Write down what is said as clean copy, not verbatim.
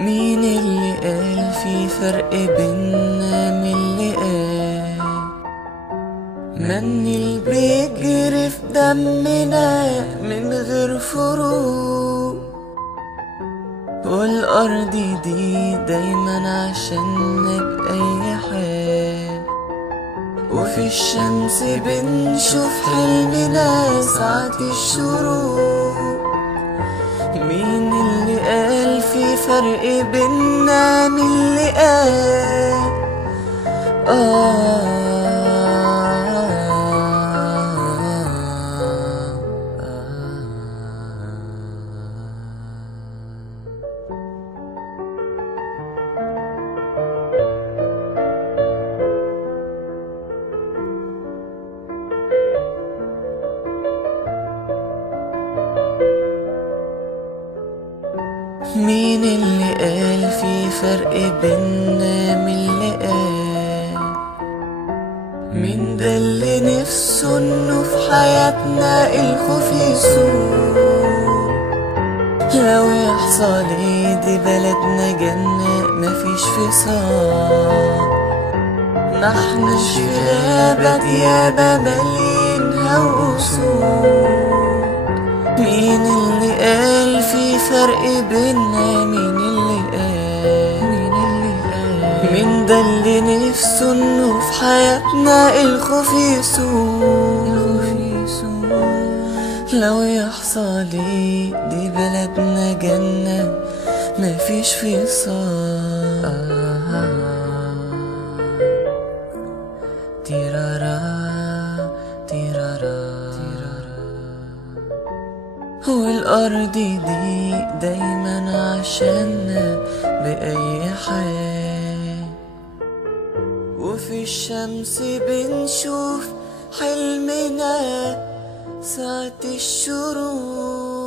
مين اللي قال في فرق بينا من اللي قال مني بيجري في دمنا من غير فروق، والأرض دي دايما عشاننا بأي حال، وفي الشمس بنشوف حلمنا ساعة الشروق. مين اللي قال في فرق بينا من اللي قال مين اللي قال في فرق بينا من اللي قال مين ده اللي نفسه انه في حياتنا الخوف يسوق؟ لو يحصل ايه دي بلدنا جنة مفيش فصال، محناش في غابة ديابة مالينها وأسود. مين اللي قال في فرق بينا؟ مين اللي قال؟ مين ده اللي نفسه انه في حياتنا الخوف يسوق؟ لو يحصل ايه دي بلدنا جنة مفيش فصال. تيرارا تيرارا والأرض دي دايما عشاننا بأي حال، وفي الشمس بنشوف حلمنا ساعة الشروق.